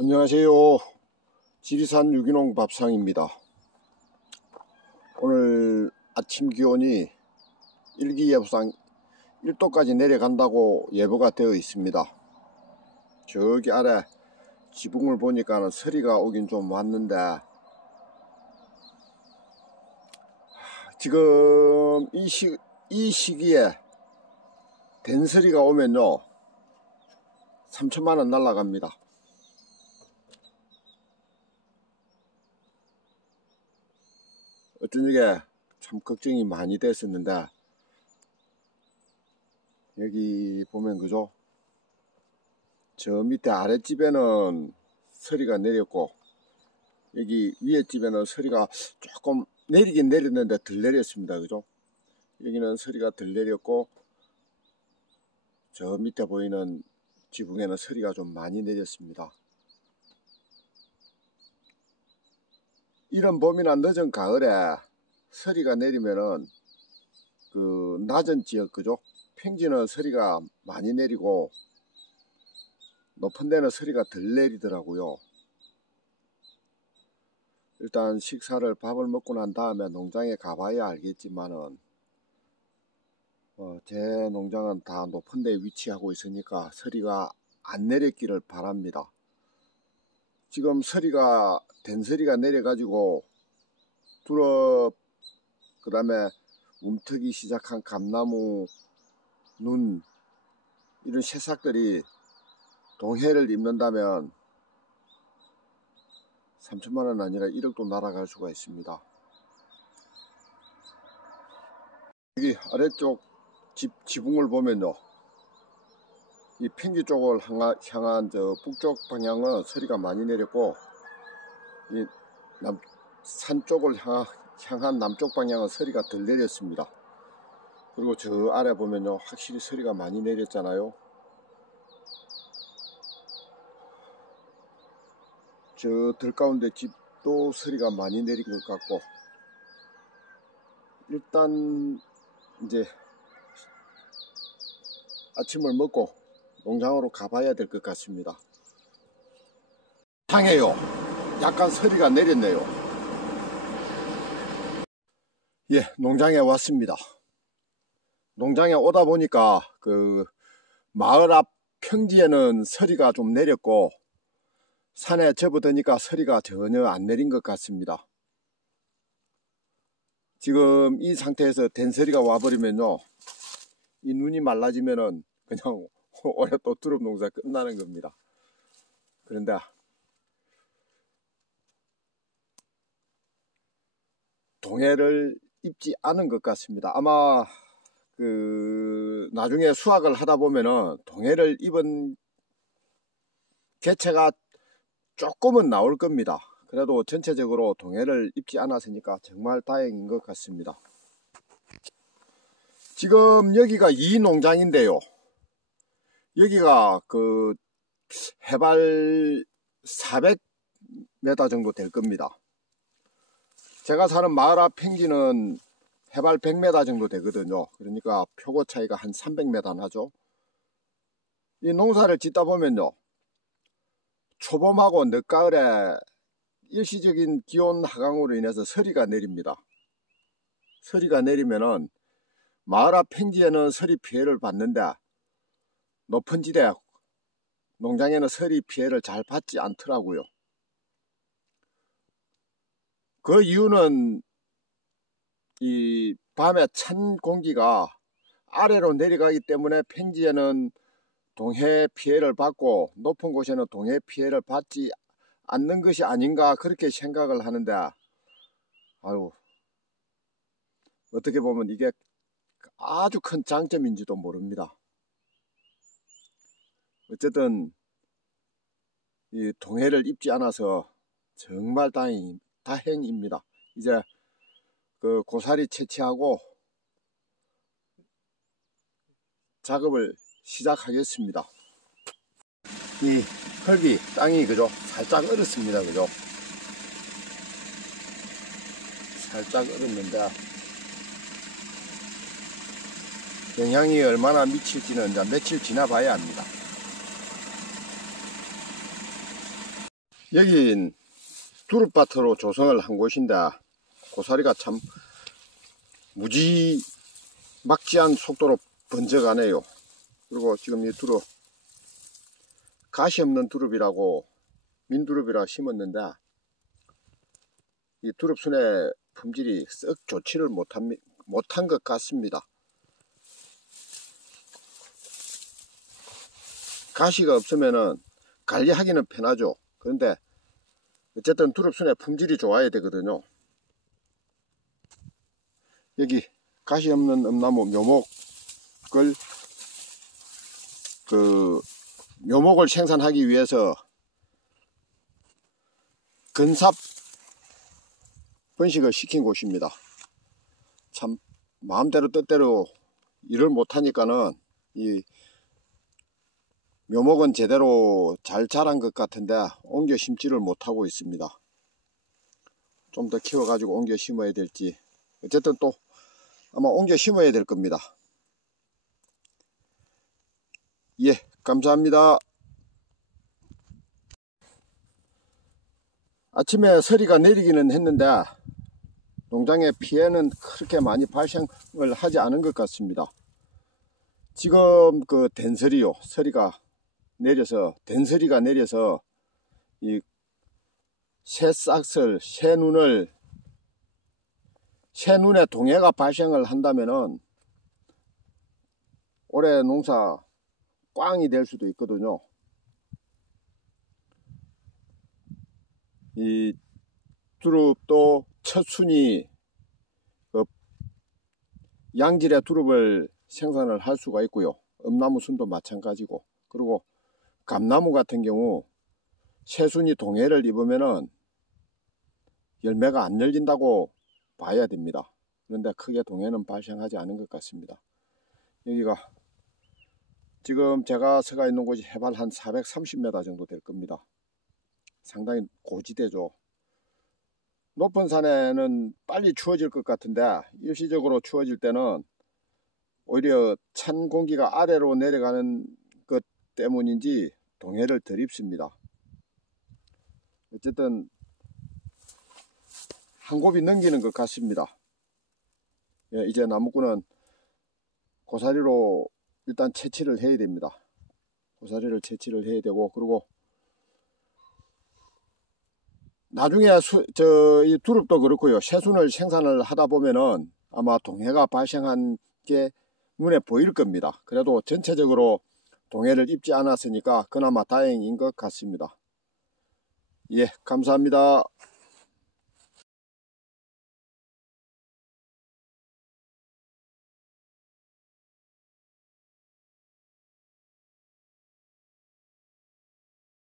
안녕하세요. 지리산 유기농 밥상입니다. 오늘 아침 기온이 일기예보상 1도까지 내려간다고 예보가 되어 있습니다. 저기 아래 지붕을 보니까 서리가 오긴 좀 왔는데, 지금 이 시기에 된서리가 오면요 3천만원 날라갑니다. 어쩐 적에 참 걱정이 많이 됐었는데, 여기 보면 그죠, 저 밑에 아랫집에는 서리가 내렸고 여기 위에 집에는 서리가 조금 내리긴 내렸는데 덜 내렸습니다. 그죠? 여기는 서리가 덜 내렸고 저 밑에 보이는 지붕에는 서리가 좀 많이 내렸습니다. 이런 봄이나 늦은 가을에 서리가 내리면은 그 낮은 지역, 그죠? 평지는 서리가 많이 내리고 높은 데는 서리가 덜 내리더라고요. 일단 식사를 밥을 먹고 난 다음에 농장에 가봐야 알겠지만은 제 농장은 다 높은 데 위치하고 있으니까 서리가 안 내렸기를 바랍니다. 지금 된서리가 내려가지고 두릅, 그 다음에 움트기 시작한 감나무, 눈, 이런 새싹들이 동해를 입는다면 3천만원 아니라 1억도 날아갈 수가 있습니다. 여기 아래쪽 지붕을 보면요, 이 평지 쪽을 향한 저 북쪽 방향은 서리가 많이 내렸고, 이 산 쪽을 향한 남쪽 방향은 서리가 덜 내렸습니다. 그리고 저 아래 보면요 확실히 서리가 많이 내렸잖아요. 저 들가운데 집도 서리가 많이 내린 것 같고, 일단 이제 아침을 먹고 농장으로 가봐야 될 것 같습니다. 상해요. 약간 서리가 내렸네요. 예, 농장에 왔습니다. 농장에 오다 보니까 그 마을 앞 평지에는 서리가 좀 내렸고 산에 접어드니까 서리가 전혀 안 내린 것 같습니다. 지금 이 상태에서 된서리가 와버리면요, 이 눈이 말라지면은 그냥 올해 또 두릅 농사 끝나는 겁니다. 그런데 동해를 입지 않은 것 같습니다. 아마 나중에 수확을 하다 보면은 동해를 입은 개체가 조금은 나올 겁니다. 그래도 전체적으로 동해를 입지 않았으니까 정말 다행인 것 같습니다. 지금 여기가 이 농장인데요, 여기가 그 해발 400m 정도 될 겁니다. 제가 사는 마을 앞 평지는 해발 100m 정도 되거든요. 그러니까 표고 차이가 한 300m 나죠. 이 농사를 짓다 보면요, 초봄하고 늦가을에 일시적인 기온 하강으로 인해서 서리가 내립니다. 서리가 내리면은 마을 앞 평지에는 서리 피해를 받는데 높은 지대 농장에는 서리 피해를 잘 받지 않더라고요. 그 이유는 이 밤에 찬 공기가 아래로 내려가기 때문에 평지에는 동해 피해를 받고 높은 곳에는 동해 피해를 받지 않는 것이 아닌가, 그렇게 생각을 하는데, 아유, 어떻게 보면 이게 아주 큰 장점인지도 모릅니다. 어쨌든 이 동해를 입지 않아서 정말 다행입니다. 이제 그 고사리 채취하고 작업을 시작하겠습니다. 이 흙이, 땅이 그죠, 살짝 얼었습니다. 그죠, 살짝 얼었는데 영향이 얼마나 미칠지는 이제 며칠 지나 봐야 합니다. 여긴 두릅밭으로 조성을 한 곳인데 고사리가 참 무지막지한 속도로 번져가네요. 그리고 지금 이 두릅 가시 없는 두릅이라고 민두릅이라 심었는데 이 두릅순의 품질이 썩 좋지를 못한 것 같습니다. 가시가 없으면은 관리하기는 편하죠. 그런데 어쨌든 두릅순의 품질이 좋아야 되거든요. 여기 가시 없는 엄나무 묘목을 생산하기 위해서 근삽 번식을 시킨 곳입니다. 참 마음대로 뜻대로 일을 못하니까는 이 묘목은 제대로 잘 자란 것 같은데 옮겨 심지를 못하고 있습니다. 좀 더 키워가지고 옮겨 심어야 될지, 어쨌든 또 아마 옮겨 심어야 될 겁니다. 예, 감사합니다. 아침에 서리가 내리기는 했는데 농장에 피해는 그렇게 많이 발생을 하지 않은 것 같습니다. 지금 그 된서리요, 된서리가 내려서 이 새싹을, 새눈에 동해가 발생을 한다면은 올해 농사 꽝이 될 수도 있거든요. 이 두릅도 첫 순이 양질의 두릅을 생산을 할 수가 있고요. 엄나무 순도 마찬가지고, 그리고 감나무 같은 경우 새순이 동해를 입으면은 열매가 안 열린다고 봐야 됩니다. 그런데 크게 동해는 발생하지 않은 것 같습니다. 여기가 지금 제가 서가 있는 곳이 해발 한 430m 정도 될 겁니다. 상당히 고지대죠. 높은 산에는 빨리 추워질 것 같은데 일시적으로 추워질 때는 오히려 찬 공기가 아래로 내려가는 것 때문인지 동해를 덜 입습니다. 어쨌든 한 곱이 넘기는 것 같습니다. 예, 이제 나무꾼은 고사리로 일단 채취를 해야 됩니다. 고사리를 채취를 해야 되고, 그리고 나중에 이 두릅도 그렇고요, 새순을 생산을 하다 보면은 아마 동해가 발생한 게 눈에 보일 겁니다. 그래도 전체적으로 동해를 입지 않았으니까 그나마 다행인 것 같습니다. 예, 감사합니다.